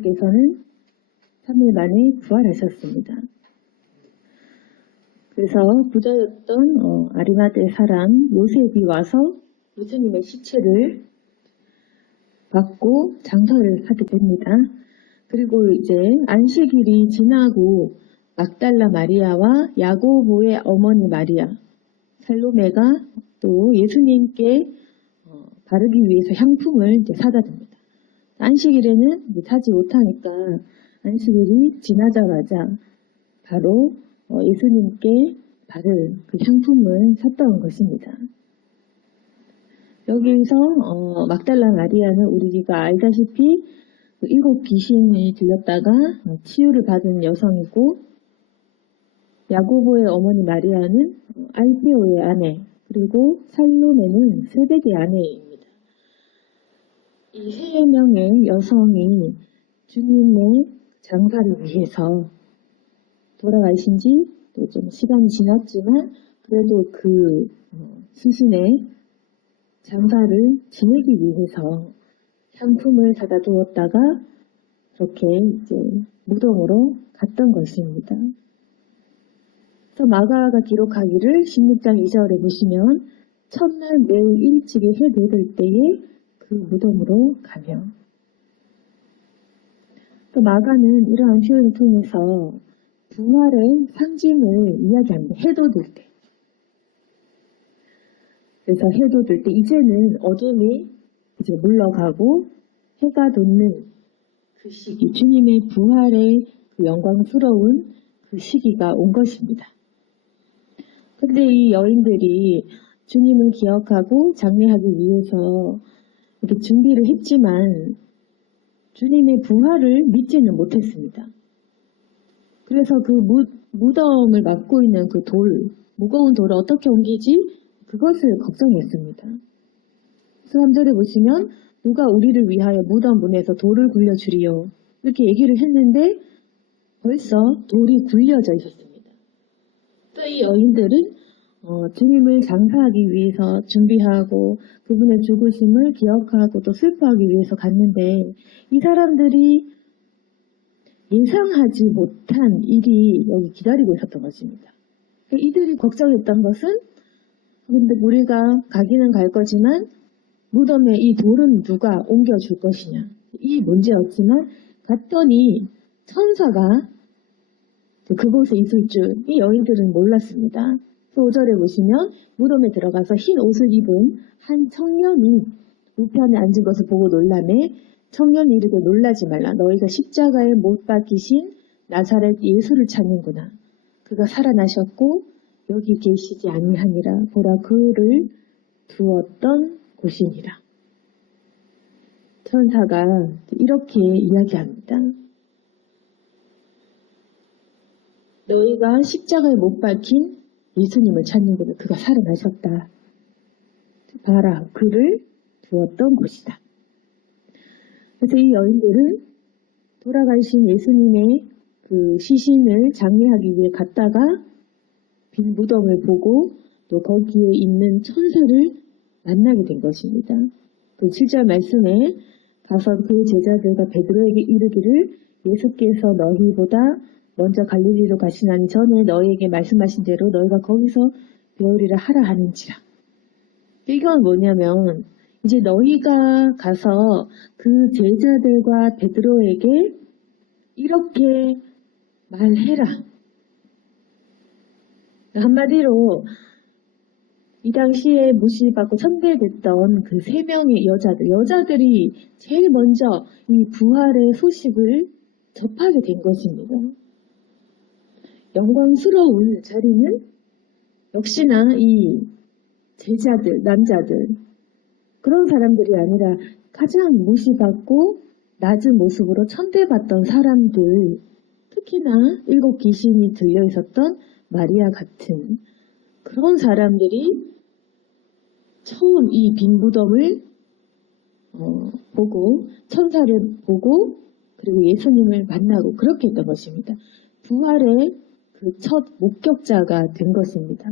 예수님께서는 3일 만에 부활하셨습니다. 그래서 부자였던 아리마대 사람 요셉이 와서 예수님의 시체를 받고 장사를 하게 됩니다. 그리고 이제 안식일이 지나고 막달라 마리아와 야고보의 어머니 마리아, 살로메가 또 예수님께 바르기 위해서 향품을 이제 사다 줍니다. 안식일에는 사지 못하니까 안식일이 지나자마자 바로 예수님께 바를 그 향품을 샀던 것입니다. 여기서 막달라 마리아는 우리가 알다시피 7 귀신이 들렸다가 치유를 받은 여성이고, 야고보의 어머니 마리아는 알페오의 아내, 그리고 살로메는 세베대의 아내입니다. 이 3명의 여성이 주님의 장사를 위해서 돌아가신 지 또 좀 시간이 지났지만 그래도 그 시신의 장사를 지내기 위해서 향품을 사다 두었다가 그렇게 이제 무덤으로 갔던 것입니다. 그래서 마가가 기록하기를 16장 2절에 보시면 첫날 매우 일찍이 해 돋을 때에 그 무덤으로 가며, 또 마가는 이러한 표현을 통해서 부활의 상징을 이야기합니다. 해 돋을 때. 그래서 해 돋을 때 이제는 어둠이 이제 물러가고 해가 돋는 그 시기, 주님의 부활의 그 영광스러운 그 시기가 온 것입니다. 그런데 이 여인들이 주님을 기억하고 장례하기 위해서 이렇게 준비를 했지만 주님의 부활을 믿지는 못했습니다. 그래서 그 무덤을 막고 있는 그 무거운 돌을 어떻게 옮기지? 그것을 걱정했습니다. 3절에 보시면 누가 우리를 위하여 무덤 문에서 돌을 굴려주리요, 이렇게 얘기를 했는데 벌써 돌이 굴려져 있었습니다. 또 이 여인들은 주님을 장사하기 위해서 준비하고 그분의 죽으심을 기억하고 또 슬퍼하기 위해서 갔는데 이 사람들이 예상하지 못한 일이 여기 기다리고 있었던 것입니다. 이들이 걱정했던 것은, 근데 우리가 가기는 갈 거지만 무덤에 이 돌은 누가 옮겨줄 것이냐, 이 문제였지만 갔더니 천사가 그곳에 있을 줄 이 여인들은 몰랐습니다. 5절에 보시면 무덤에 들어가서 흰 옷을 입은 한 청년이 우편에 앉은 것을 보고 놀라매 청년이 이르되 놀라지 말라, 너희가 십자가에 못 박히신 나사렛 예수를 찾는구나. 그가 살아나셨고 여기 계시지 아니하니라. 보라, 그를 두었던 곳이니라. 천사가 이렇게 이야기합니다. 너희가 십자가에 못 박힌 예수님을 찾는구나. 그가 살아나셨다. 봐라, 그를 두었던 곳이다. 그래서 이 여인들은 돌아가신 예수님의 그 시신을 장례하기 위해 갔다가 빈 무덤을 보고 또 거기에 있는 천사를 만나게 된 것입니다. 그 7절 말씀에 가서 그 제자들과 베드로에게 이르기를 예수께서 너희보다 먼저 갈릴리로 가시나니 전에 너희에게 말씀하신 대로 너희가 거기서 배우리라 하라 하는지라. 이건 뭐냐면 이제 너희가 가서 그 제자들과 베드로에게 이렇게 말해라. 한마디로 이 당시에 무시받고 천대됐던 그 3명의 여자들이 제일 먼저 이 부활의 소식을 접하게 된 것입니다. 영광스러운 자리는 역시나 이 제자들, 남자들, 그런 사람들이 아니라 가장 무시받고 낮은 모습으로 천대받던 사람들, 특히나 7 귀신이 들려 있었던 마리아 같은 그런 사람들이 처음 이 빈 무덤을 보고 천사를 보고 그리고 예수님을 만나고 그렇게 했던 것입니다. 부활의 그 첫 목격자가 된 것입니다.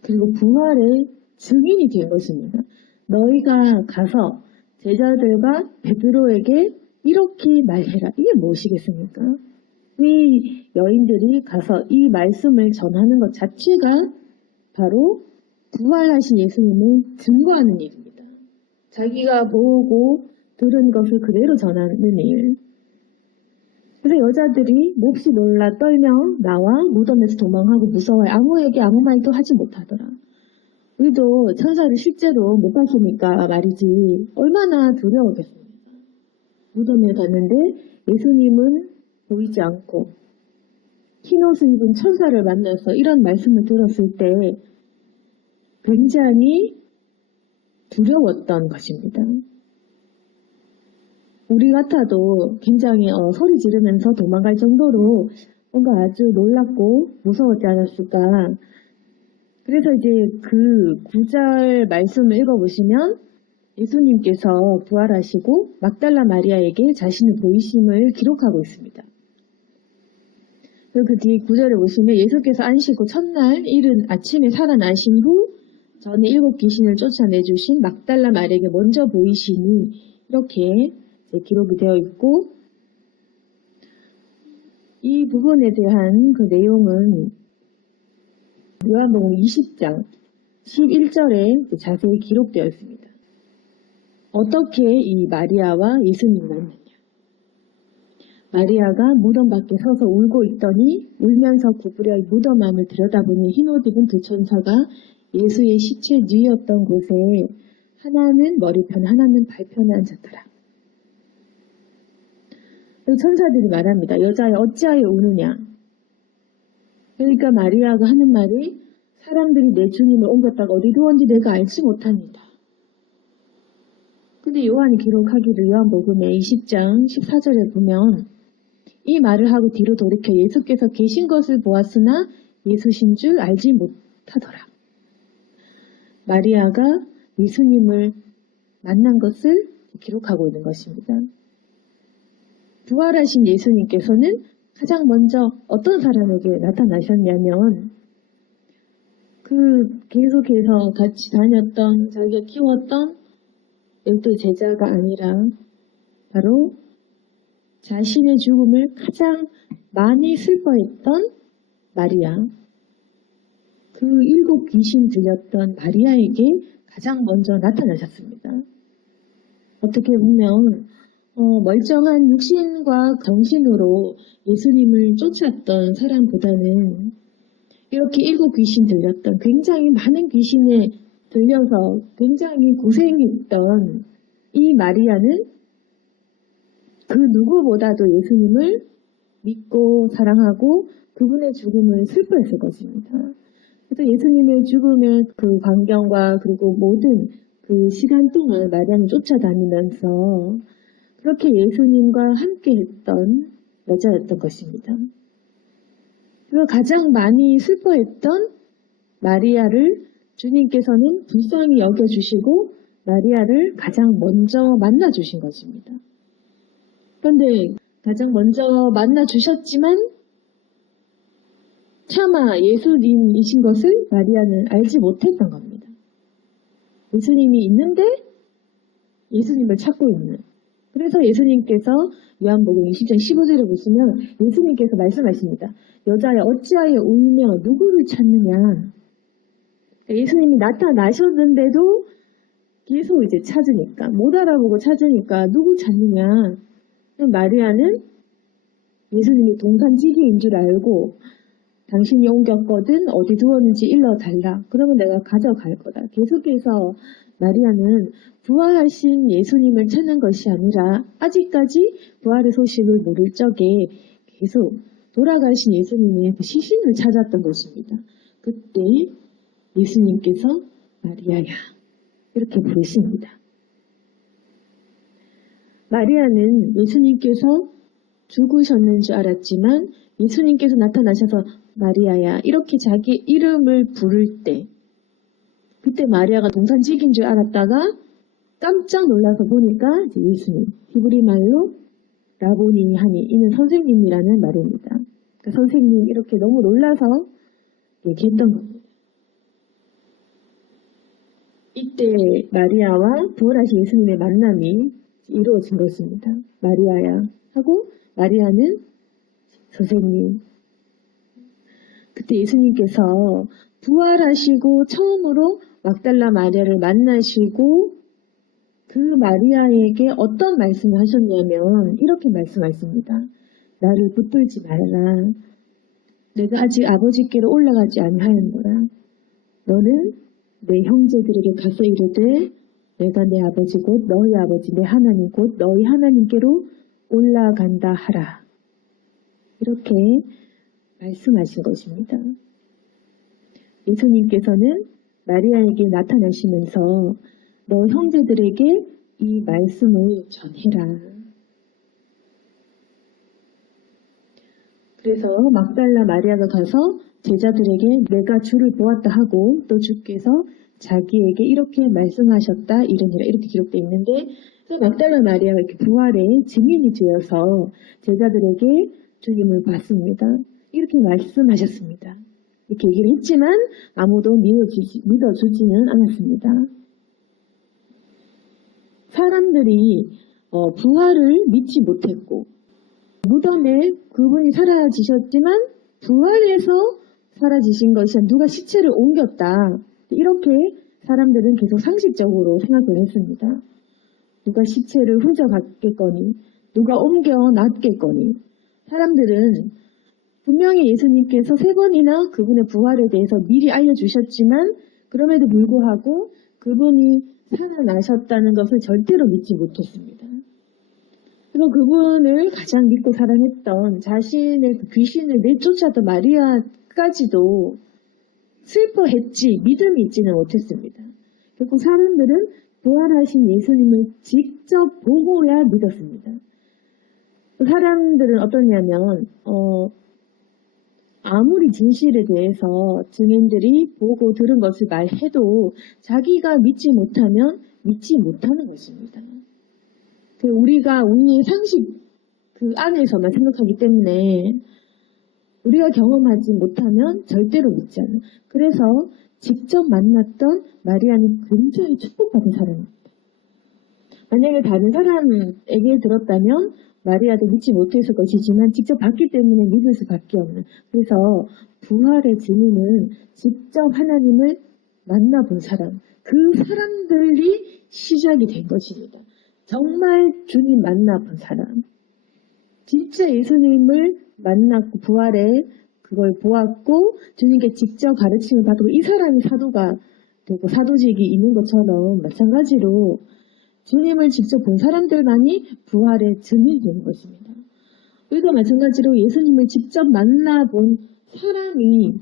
그리고 부활의 증인이 된 것입니다. 너희가 가서 제자들과 베드로에게 이렇게 말해라. 이게 무엇이겠습니까? 이 여인들이 가서 이 말씀을 전하는 것 자체가 바로 부활하신 예수님을 증거하는 일입니다. 자기가 보고 들은 것을 그대로 전하는 일. 그래서 여자들이 몹시 놀라 떨며 나와 무덤에서 도망하고 무서워해 아무에게 아무 말도 하지 못하더라. 우리도 천사를 실제로 못 봤으니까 말이지 얼마나 두려웠겠습니까? 무덤에 갔는데 예수님은 보이지 않고 흰옷을 입은 천사를 만나서 이런 말씀을 들었을 때 굉장히 두려웠던 것입니다. 우리 같아도 굉장히 소리 지르면서 도망갈 정도로 뭔가 아주 놀랍고 무서웠지 않았을까. 그래서 이제 그 9절 말씀을 읽어보시면 예수님께서 부활하시고 막달라 마리아에게 자신의 보이심을 기록하고 있습니다. 그 뒤에 9절에 보시면 예수께서 안시고 첫날 이른 아침에 살아나신 후 전에 7 귀신을 쫓아내주신 막달라 마리아에게 먼저 보이시니 이렇게 기록이 되어 있고 이 부분에 대한 그 내용은 요한복음 20장 11절에 자세히 기록되어 있습니다. 어떻게 이 마리아와 예수님을 만났냐. 마리아가 무덤 밖에 서서 울고 있더니 울면서 구부려 무덤 안을 들여다보니 흰옷 입은 두 천사가 예수의 시체 뒤였던 곳에 하나는 머리편 하나는 발편에 앉았더라. 천사들이 말합니다. 여자여 어찌하여 우느냐. 그러니까 마리아가 하는 말이 사람들이 내 주님을 옮겼다가 어디 두었는지 내가 알지 못합니다. 근데 요한이 기록하기를 요한복음의 20장 14절에 보면 이 말을 하고 뒤로 돌이켜 예수께서 계신 것을 보았으나 예수신 줄 알지 못하더라. 마리아가 예수님을 만난 것을 기록하고 있는 것입니다. 부활하신 예수님께서는 가장 먼저 어떤 사람에게 나타나셨냐면 계속해서 같이 다녔던 자기가 키웠던 12 제자가 아니라 바로 자신의 죽음을 가장 많이 슬퍼했던 마리아, 그 7 귀신 들렸던 마리아에게 가장 먼저 나타나셨습니다. 어떻게 보면 멀쩡한 육신과 정신으로 예수님을 쫓았던 사람보다는 이렇게 7 귀신 들렸던 굉장히 많은 귀신에 들려서 굉장히 고생했던 이 마리아는 그 누구보다도 예수님을 믿고 사랑하고 그분의 죽음을 슬퍼했을 것입니다. 그래서 예수님의 죽음의 그 광경과 그리고 모든 그 시간 동안 마리아는 쫓아다니면서 그렇게 예수님과 함께 했던 여자였던 것입니다. 그리고 가장 많이 슬퍼했던 마리아를 주님께서는 불쌍히 여겨주시고 마리아를 가장 먼저 만나주신 것입니다. 그런데 가장 먼저 만나주셨지만 차마 예수님이신 것을 마리아는 알지 못했던 겁니다. 예수님이 있는데 예수님을 찾고 있는. 그래서 예수님께서 요한복음 20장 15절에 보시면 예수님께서 말씀하십니다. 여자여 어찌하여 울며 누구를 찾느냐. 예수님이 나타나셨는데도 계속 이제 찾으니까 못 알아보고 찾으니까 누구 찾느냐. 마리아는 예수님이 동산지기인 줄 알고 당신이 옮겼거든 어디 두었는지 일러달라. 그러면 내가 가져갈 거다. 계속해서 마리아는 부활하신 예수님을 찾는 것이 아니라 아직까지 부활의 소식을 모를 적에 계속 돌아가신 예수님의 그 시신을 찾았던 것입니다. 그때 예수님께서 마리아야 이렇게 부르십니다. 마리아는 예수님께서 죽으셨는 줄 알았지만 예수님께서 나타나셔서 마리아야 이렇게 자기 이름을 부를 때 그때 마리아가 동산지기인 줄 알았다가 깜짝 놀라서 보니까 예수님, 히브리 말로 라보니 하니 이는 선생님이라는 말입니다. 그러니까 선생님 이렇게 너무 놀라서 얘기했던 겁니다. 이때 마리아와 부활하신 예수님의 만남이 이루어진 것입니다. 마리아야 하고 마리아는 선생님. 그때 예수님께서 부활하시고 처음으로 막달라 마리아를 만나시고 그 마리아에게 어떤 말씀을 하셨냐면 이렇게 말씀하십니다. 나를 붙들지 말라. 내가 아직 아버지께로 올라가지 아니하였노라. 너는 내 형제들에게 가서 이르되 내가 내 아버지 곧 너희 아버지 내 하나님 곧 너희 하나님께로 올라간다 하라. 이렇게 말씀하신 것입니다. 예수님께서는 마리아에게 나타나시면서 너 형제들에게 이 말씀을 전해라. 그래서 막달라 마리아가 가서 제자들에게 내가 주를 보았다 하고 또 주께서 자기에게 이렇게 말씀하셨다 이러니라 이렇게 기록되어 있는데 막달라 마리아가 이렇게 부활의 증인이 되어서 제자들에게 주님을 봤습니다. 이렇게 말씀하셨습니다. 이렇게 얘기를 했지만 아무도 믿어주지는 않았습니다. 사람들이 부활을 믿지 못했고 무덤에 그분이 사라지셨지만 부활해서 사라지신 것이 누가 시체를 옮겼다. 이렇게 사람들은 계속 상식적으로 생각을 했습니다. 누가 시체를 훔쳐갔겠거니 누가 옮겨놨겠거니 사람들은 분명히 예수님께서 3번이나 그분의 부활에 대해서 미리 알려주셨지만 그럼에도 불구하고 그분이 살아나셨다는 것을 절대로 믿지 못했습니다. 그래서 그분을 가장 믿고 사랑했던 자신의 그 귀신을 내쫓았던 마리아까지도 슬퍼했지 믿음이 있지는 못했습니다. 결국 사람들은 부활하신 예수님을 직접 보고야 믿었습니다. 사람들은 어떠냐면 아무리 진실에 대해서 증인들이 보고 들은 것을 말해도 자기가 믿지 못하면 믿지 못하는 것입니다. 우리가 우리의 상식 그 안에서만 생각하기 때문에 우리가 경험하지 못하면 절대로 믿지 않아요. 그래서 직접 만났던 마리아는 굉장히 축복받은 사람입니다. 만약에 다른 사람에게 들었다면 마리아도 믿지 못했을 것이지만 직접 봤기 때문에 믿을 수밖에 없는. 그래서 부활의 증인은 직접 하나님을 만나본 사람, 그 사람들이 시작이 된 것입니다. 정말 주님 만나본 사람, 진짜 예수님을 만났고 부활에 그걸 보았고 주님께 직접 가르침을 받고 이 사람이 사도가 되고 사도직이 있는 것처럼 마찬가지로 주님을 직접 본 사람들만이 부활의 증인이 되는 것입니다. 우리도 마찬가지로 예수님을 직접 만나본 사람이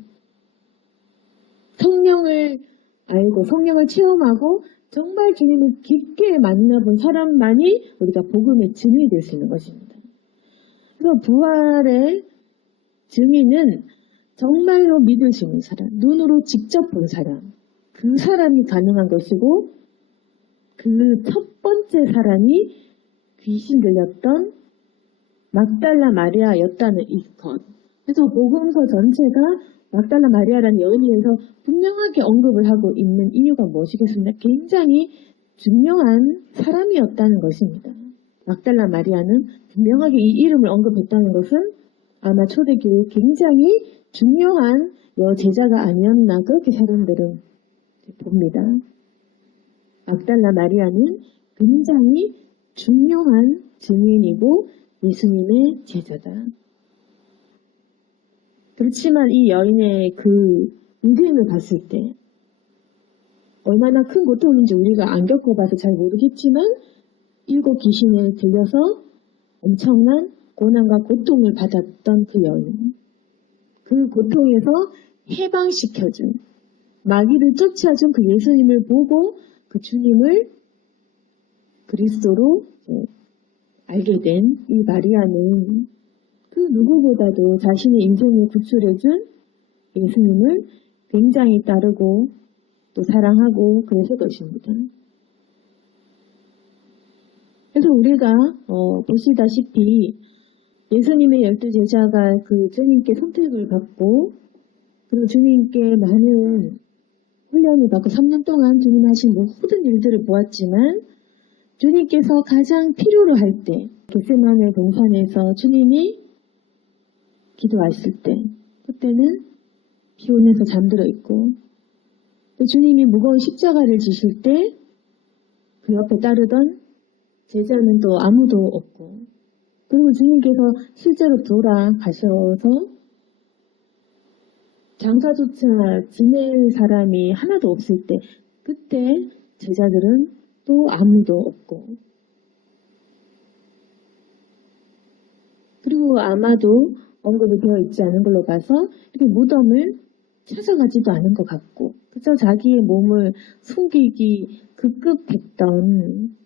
성령을 알고 성령을 체험하고 정말 주님을 깊게 만나본 사람만이 우리가 복음의 증인이 될 수 있는 것입니다. 그래서 부활의 증인은 정말로 믿을 수 있는 사람, 눈으로 직접 본 사람, 그 사람이 가능한 것이고 그 첫 번째 사람이 귀신 들렸던 막달라 마리아였다는 이 것. 그래서 복음서 전체가 막달라 마리아라는 여인에서 분명하게 언급을 하고 있는 이유가 무엇이겠습니까? 굉장히 중요한 사람이었다는 것입니다. 막달라 마리아는 분명하게 이 이름을 언급했다는 것은 아마 초대교회에 굉장히 중요한 여제자가 아니었나 그렇게 사람들은 봅니다. 막달라 마리아는 굉장히 중요한 증인이고 예수님의 제자다. 그렇지만 이 여인의 그 인생을 봤을 때 얼마나 큰 고통인지 우리가 안 겪어봐서 잘 모르겠지만 7 귀신에 들려서 엄청난 고난과 고통을 받았던 그 여인, 그 고통에서 해방시켜준, 마귀를 쫓아준 그 예수님을 보고 그 주님을 그리스도로 알게 된 이 마리아는 그 누구보다도 자신의 인생을 구출해준 예수님을 굉장히 따르고 또 사랑하고 그랬을 것입니다. 그래서 우리가 보시다시피 예수님의 12제자가 그 주님께 선택을 받고 그리고 주님께 많은 훈련을 받고 3년 동안 주님 하신 모든 일들을 보았지만 주님께서 가장 필요로 할 때, 겟세마네 동산에서 주님이 기도하실 때, 그때는 피곤해서 잠들어 있고, 또 주님이 무거운 십자가를 지실 때 그 옆에 따르던 제자는 또 아무도 없고, 그리고 주님께서 실제로 돌아가셔서 장사조차 지낼 사람이 하나도 없을 때, 그때 제자들은 또 아무도 없고, 그리고 아마도 언급이 되어 있지 않은 걸로 봐서 이렇게 무덤을 찾아가지도 않은 것 같고, 그저 자기의 몸을 숨기기 급급했던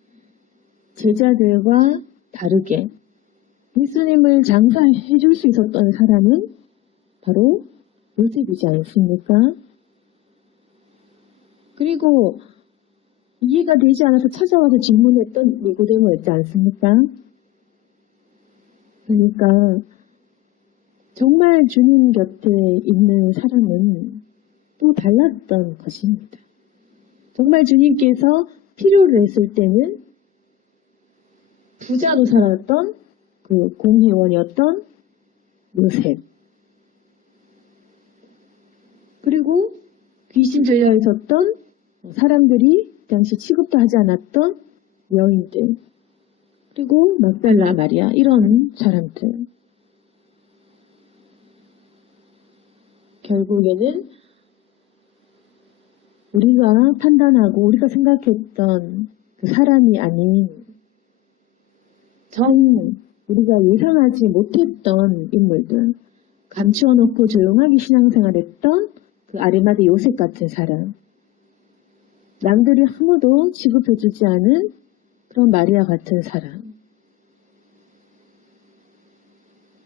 제자들과 다르게 예수님을 장사해 줄 수 있었던 사람은 바로 요셉이지 않습니까? 그리고 이해가 되지 않아서 찾아와서 질문했던 니고데모였지 않습니까? 그러니까 정말 주님 곁에 있는 사람은 또 달랐던 것입니다. 정말 주님께서 필요로 했을 때는 부자로 살았던 그 공회원이었던 요셉, 그리고 귀신 들려 있었던 사람들이 당시 취급도 하지 않았던 여인들, 그리고 막달라 마리아, 이런 사람들. 결국에는 우리가 판단하고 우리가 생각했던 그 사람이 아닌 우리가 예상하지 못했던 인물들, 감추어놓고 조용하게 신앙생활했던 그 아리마대 요셉 같은 사람, 남들이 아무도 취급해주지 않은 그런 마리아 같은 사람.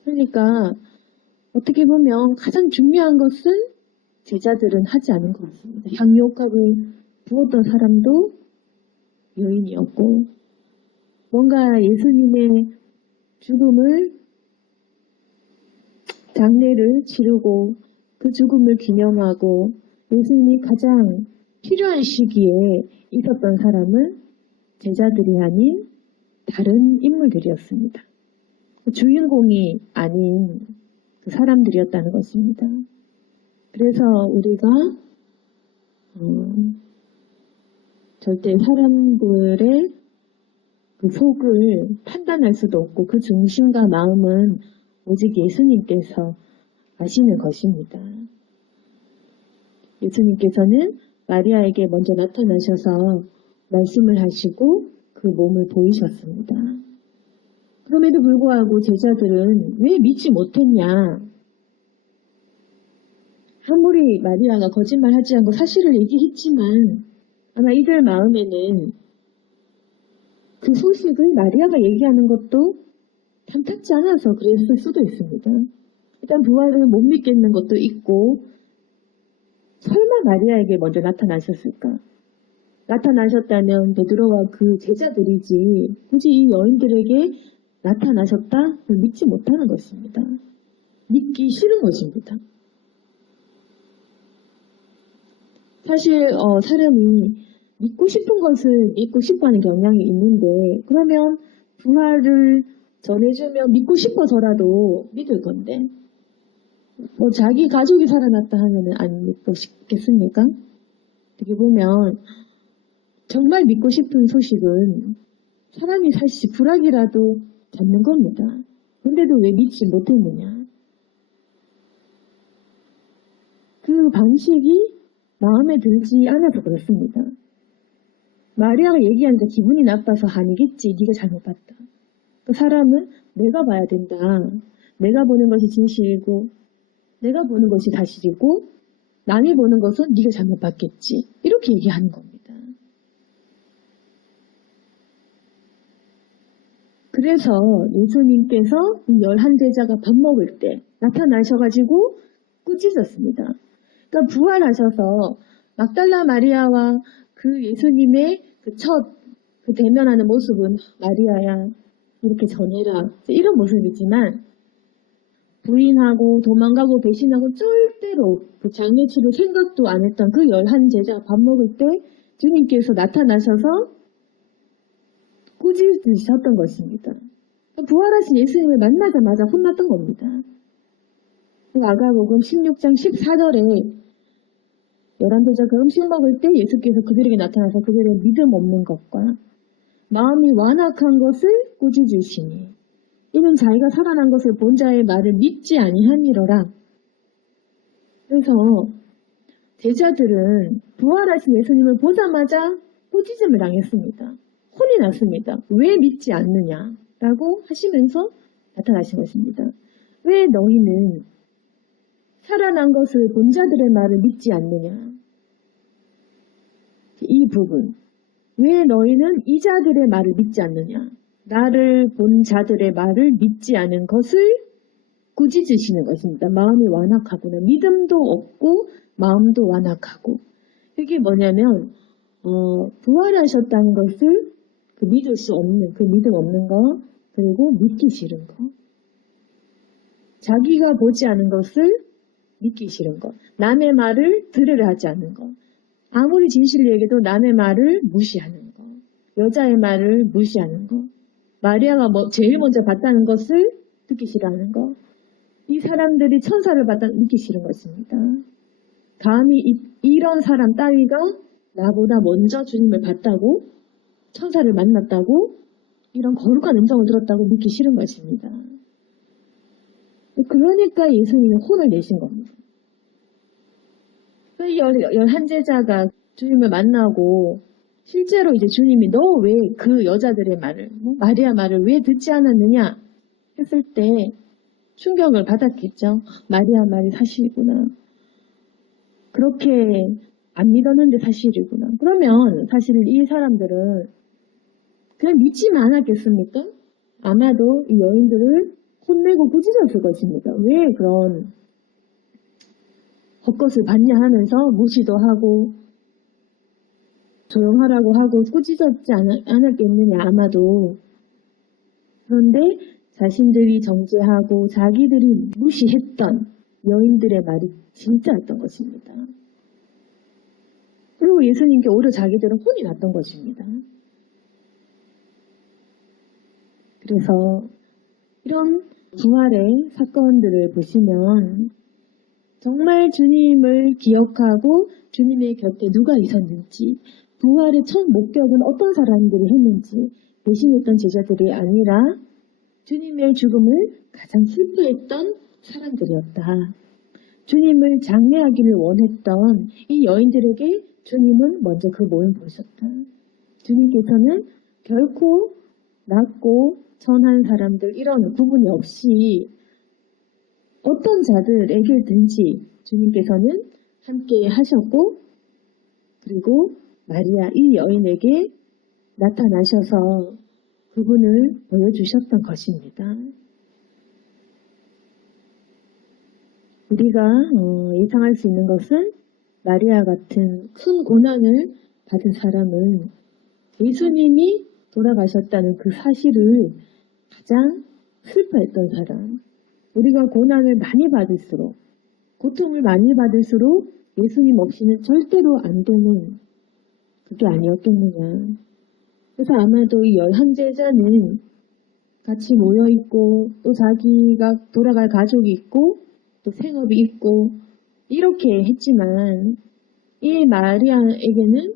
그러니까 어떻게 보면 가장 중요한 것은 제자들은 하지 않은 것 같습니다. 향유옥합을 부었던 사람도 여인이었고, 뭔가 예수님의 죽음을, 장례를 치르고 그 죽음을 기념하고 예수님이 가장 필요한 시기에 있었던 사람은 제자들이 아닌 다른 인물들이었습니다. 주인공이 아닌 그 사람들이었다는 것입니다. 그래서 우리가 절대 사람들의 그 속을 판단할 수도 없고 그 중심과 마음은 오직 예수님께서 아시는 것입니다. 예수님께서는 마리아에게 먼저 나타나셔서 말씀을 하시고 그 몸을 보이셨습니다. 그럼에도 불구하고 제자들은 왜 믿지 못했냐? 아무리 마리아가 거짓말하지 않고 사실을 얘기했지만 아마 이들 마음에는 그 소식을 마리아가 얘기하는 것도 탐탁지 않아서 그랬을 수도 있습니다. 일단 부활을 못 믿겠는 것도 있고, 설마 마리아에게 먼저 나타나셨을까? 나타나셨다면 베드로와 그 제자들이지 굳이 이 여인들에게 나타나셨다? 믿지 못하는 것입니다. 믿기 싫은 것입니다. 사실 사람이 믿고 싶은 것을 믿고 싶어하는 경향이 있는데, 그러면 부활을 전해주면 믿고 싶어서라도 믿을 건데, 자기 가족이 살아났다 하면 안 믿고 싶겠습니까? 어떻게 보면 정말 믿고 싶은 소식은 사람이 사실 불악이라도 잡는 겁니다. 그런데도 왜 믿지 못했느냐? 그 방식이 마음에 들지 않아서 그렇습니다. 마리아가 얘기하니까 기분이 나빠서 아니겠지, 네가 잘못 봤다. 그 사람은 내가 봐야 된다. 내가 보는 것이 진실이고 내가 보는 것이 사실이고 남이 보는 것은 네가 잘못 봤겠지. 이렇게 얘기하는 겁니다. 그래서 예수님께서 11제자가 밥 먹을 때 나타나셔가지고 꾸짖었습니다. 그러니까 부활하셔서 막달라 마리아와 그 예수님의 그 대면하는 모습은 마리아야 이렇게 전해라 이런 모습이지만, 부인하고 도망가고 배신하고 절대로 그 장례 치를 생각도 안 했던 그 11제자가 밥 먹을 때 주님께서 나타나셔서 꾸짖으셨던 것입니다. 부활하신 예수님을 만나자마자 혼났던 겁니다. 마가복음 16장 14절에 열한 제자가 음식 먹을 때 예수께서 그들에게 나타나서 그들의 믿음 없는 것과 마음이 완악한 것을 꾸짖으시니 이는 자기가 살아난 것을 본 자의 말을 믿지 아니함이로라. 그래서 제자들은 부활하신 예수님을 보자마자 꾸짖음을 당했습니다. 혼이 났습니다. 왜 믿지 않느냐라고 하시면서 나타나신 것입니다. 왜 너희는 살아난 것을 본 자들의 말을 믿지 않느냐. 이 부분. 왜 너희는 이 자들의 말을 믿지 않느냐. 나를 본 자들의 말을 믿지 않은 것을 꾸짖으시는 것입니다. 마음이 완악하구나. 믿음도 없고 마음도 완악하고. 이게 뭐냐면 부활하셨다는 것을 믿을 수 없는, 그 믿음 없는 거, 그리고 믿기 싫은 거. 자기가 보지 않은 것을 믿기 싫은 것. 남의 말을 들으려 하지 않는 것. 아무리 진실을 얘기해도 남의 말을 무시하는 것. 여자의 말을 무시하는 것. 마리아가 제일 먼저 봤다는 것을 듣기 싫어하는 것. 이 사람들이 천사를 믿기 싫은 것입니다. 감히 이런 사람 따위가 나보다 먼저 주님을 봤다고, 천사를 만났다고, 이런 거룩한 음성을 들었다고 믿기 싫은 것입니다. 그러니까 예수님이 혼을 내신 겁니다. 그 11제자가 주님을 만나고 실제로 이제 주님이 너 왜 그 여자들의 말을, 마리아 말을 왜 듣지 않았느냐 했을 때 충격을 받았겠죠. 마리아 말이 사실이구나. 그렇게 안 믿었는데 사실이구나. 그러면 사실 이 사람들은 그냥 믿지만 않았겠습니까? 아마도 이 여인들을 혼내고 꾸짖었을 것입니다. 왜 그런 헛것을 받냐 하면서 무시도 하고 조용하라고 하고 꾸짖었지 않았겠느냐 아마도. 그런데 자신들이 정죄하고 자기들이 무시했던 여인들의 말이 진짜였던 것입니다. 그리고 예수님께 오히려 자기들은 혼이 났던 것입니다. 그래서 이런 부활의 사건들을 보시면 정말 주님을 기억하고 주님의 곁에 누가 있었는지, 부활의 첫 목격은 어떤 사람들이 했는지 배신했던 제자들이 아니라 주님의 죽음을 가장 슬퍼했던 사람들이었다. 주님을 장례하기를 원했던 이 여인들에게 주님은 먼저 그 모습을 보셨다. 주님께서는 결코 낮고 선한 사람들 이런 구분이 없이 어떤 자들에게든지 주님께서는 함께 하셨고, 그리고 마리아 이 여인에게 나타나셔서 그분을 보여주셨던 것입니다. 우리가 예상할 수 있는 것은 마리아 같은 큰 고난을 받은 사람은 예수님이 돌아가셨다는 그 사실을 가장 슬퍼했던 사람. 우리가 고난을 많이 받을수록, 고통을 많이 받을수록 예수님 없이는 절대로 안 되는 그게 아니었겠느냐. 그래서 아마도 이 11제자는 같이 모여있고 또 자기가 돌아갈 가족이 있고 또 생업이 있고 이렇게 했지만 이 마리아에게는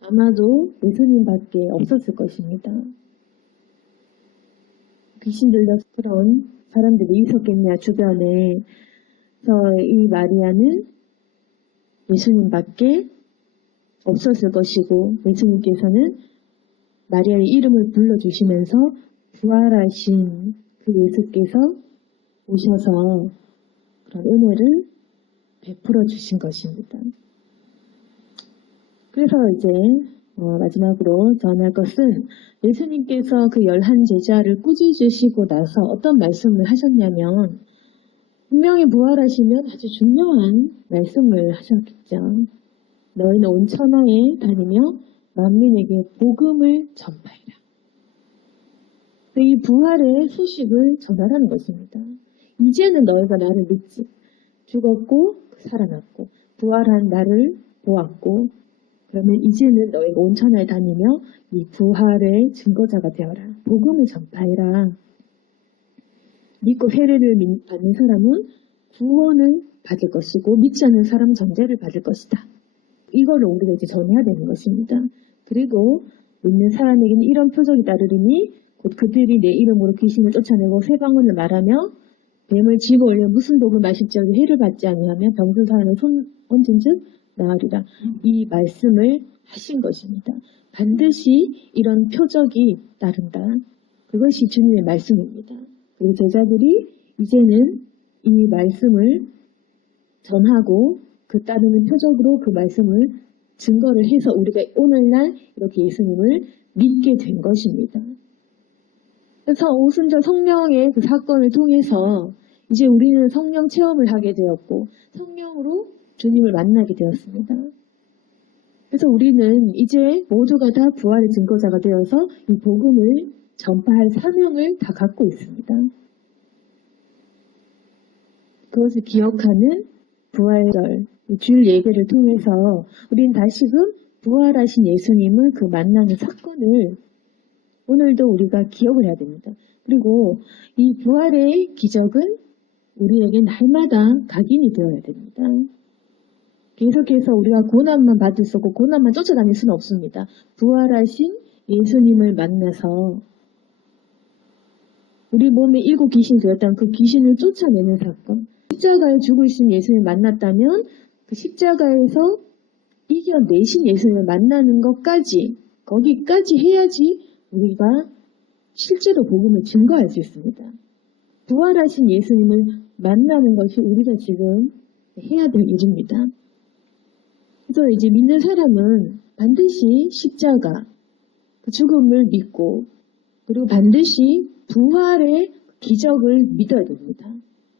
아마도 예수님밖에 없었을 것입니다. 귀신 들려 그런 사람들이 있었겠냐 주변에. 그래서 이 마리아는 예수님밖에 없었을 것이고 예수님께서는 마리아의 이름을 불러주시면서 부활하신 그 예수께서 오셔서 그런 은혜를 베풀어 주신 것입니다. 그래서 이제 마지막으로 전할 것은 예수님께서 그 11제자를 꾸짖으시고 나서 어떤 말씀을 하셨냐면 분명히 부활하시면 아주 중요한 말씀을 하셨겠죠. 너희는 온 천하에 다니며 만민에게 복음을 전파해라. 이 부활의 소식을 전하라는 것입니다. 이제는 너희가 나를 믿지. 죽었고 살아났고 부활한 나를 보았고 그러면 이제는 너희가 온천을 다니며 이 부활의 증거자가 되어라. 복음을 전파해라. 믿고 세례를 받는 사람은 구원을 받을 것이고 믿지 않는 사람은 전제를 받을 것이다. 이거를 우리가 이제 전해야 되는 것입니다. 그리고 믿는 사람에게는 이런 표적이 따르리니 곧 그들이 내 이름으로 귀신을 쫓아내고 새 방언을 말하며 뱀을 집어 올려 무슨 독을 마실지어도 해를 받지 아니하며 병든 사람의 손 얹은즉 나으리라. 이 말씀을 하신 것입니다. 반드시 이런 표적이 따른다. 그것이 주님의 말씀입니다. 그리고 제자들이 이제는 이 말씀을 전하고 그 따르는 표적으로 그 말씀을 증거를 해서 우리가 오늘날 이렇게 예수님을 믿게 된 것입니다. 그래서 오순절 성령의 그 사건을 통해서 이제 우리는 성령 체험을 하게 되었고 성령으로 주님을 만나게 되었습니다. 그래서 우리는 이제 모두가 다 부활의 증거자가 되어서 이 복음을 전파할 사명을 다 갖고 있습니다. 그것을 기억하는 부활절, 주일 예배를 통해서 우리는 다시금 부활하신 예수님을 그 만나는 사건을 오늘도 우리가 기억을 해야 됩니다. 그리고 이 부활의 기적은 우리에게 날마다 각인이 되어야 됩니다. 계속해서 우리가 고난만 받을 수 없고 고난만 쫓아다닐 수는 없습니다. 부활하신 예수님을 만나서 우리 몸에 일곱 귀신이 되었다면 그 귀신을 쫓아내는 사건, 십자가에 죽으신 예수님을 만났다면 그 십자가에서 이겨내신 예수님을 만나는 것까지 거기까지 해야지 우리가 실제로 복음을 증거할 수 있습니다. 부활하신 예수님을 만나는 것이 우리가 지금 해야 될 일입니다. 그래서 이제 믿는 사람은 반드시 십자가, 그 죽음을 믿고 그리고 반드시 부활의 기적을 믿어야 됩니다.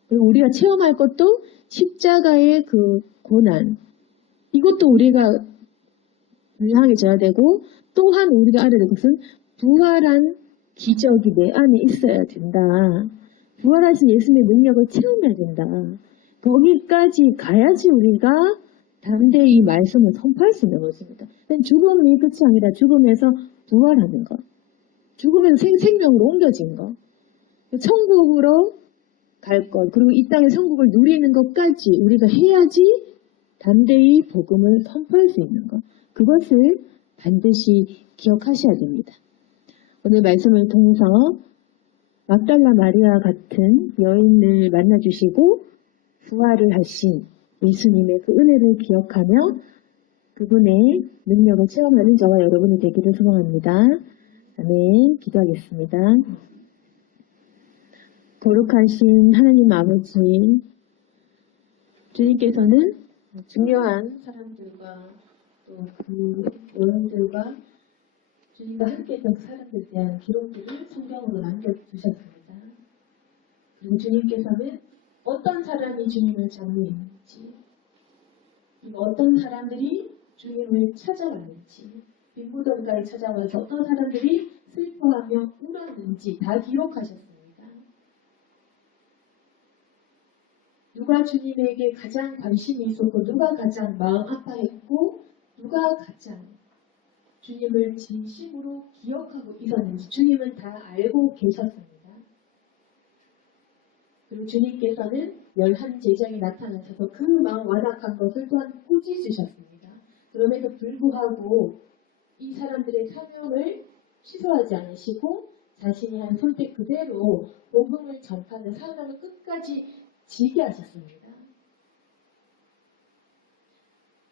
그리고 우리가 체험할 것도 십자가의 그 고난, 이것도 우리가 분명하게 져야 되고 또한 우리가 알아야 될 것은 부활한 기적이 내 안에 있어야 된다. 부활하신 예수님의 능력을 체험해야 된다. 거기까지 가야지 우리가 담대히 이 말씀을 선포할 수 있는 것입니다. 죽음이 끝이 아니라 죽음에서 부활하는 것. 죽음에서 생명으로 옮겨진 것. 천국으로 갈 것. 그리고 이 땅의 천국을 누리는 것까지 우리가 해야지 담대히 복음을 선포할 수 있는 것. 그것을 반드시 기억하셔야 됩니다. 오늘 말씀을 통해서 막달라 마리아 같은 여인을 만나주시고 부활을 하신 예수님의 그 은혜를 기억하며 그분의 능력을 체험하는 저와 여러분이 되기를 소망합니다. 아멘. 기도하겠습니다. 거룩하신 하나님 아버지, 주님께서는 중요한 사람들과 또 그 여인들과 주님과 함께 했던 그 사람들에 대한 기록들을 성경으로 남겨두셨습니다. 그리고 주님께서는 어떤 사람이 주님을 장미했는지, 어떤 사람들이 주님을 찾아왔는지, 빈무덤가에 찾아와서 어떤 사람들이 슬퍼하며 울었는지 다 기록하셨습니다. 누가 주님에게 가장 관심이 있었고 누가 가장 마음 아파했고 누가 가장 주님을 진심으로 기억하고 있었는지 주님은 다 알고 계셨습니다. 그리고 주님께서는 11제자에 나타나셔서 그 마음 완악한 것을 또한 꾸짖으셨습니다. 그럼에도 불구하고 이 사람들의 사명을 취소하지 않으시고 자신이 한 선택 그대로 복음을 전파하는 사명을 끝까지 지게 하셨습니다.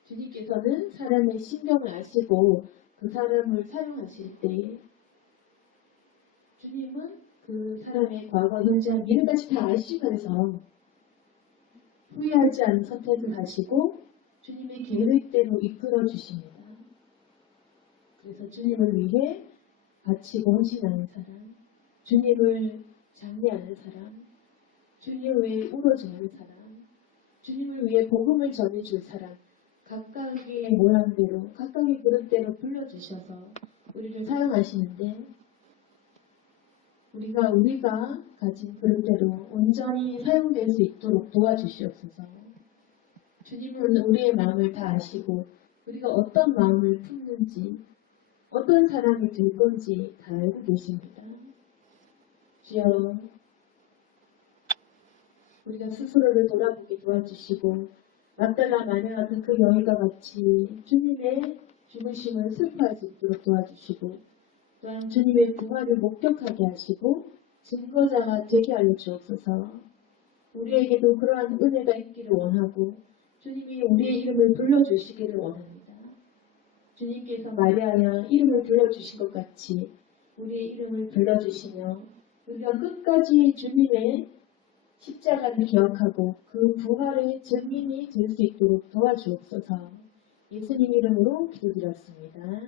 주님께서는 사람의 신경을 아시고 그 사람을 사용하실 때 주님은 그 사람의 과거, 현재, 미래까지 다 아시면서 후회하지 않은 선택을 하시고 주님의 계획대로 이끌어 주십니다. 그래서 주님을 위해 바치고 헌신하는 사람, 주님을 장례하는 사람, 주님을 위해 울어주는 사람, 주님을 위해 복음을 전해줄 사람, 각각의 모양대로, 각각의 그릇대로 불러주셔서 우리를 사용하시는데 우리가 가진 그릇대로 온전히 사용될 수 있도록 도와주시옵소서. 주님은 우리의 마음을 다 아시고 우리가 어떤 마음을 품는지, 어떤 사람이 될 건지 다 알고 계십니다. 주여, 우리가 스스로를 돌아보게 도와주시고 막달라 마녀 같은 그 여인과 같이 주님의 죽으심을 슬퍼할 수 있도록 도와주시고 또한 주님의 부활을 목격하게 하시고 증거자가 되게 하여 주옵소서. 우리에게도 그러한 은혜가 있기를 원하고 주님이 우리의 이름을 불러주시기를 원합니다. 주님께서 마리아야 이름을 불러주신 것 같이 우리의 이름을 불러주시며 우리가 끝까지 주님의 십자가를 기억하고 그 부활의 증인이 될 수 있도록 도와주옵소서. 예수님 이름으로 기도드렸습니다.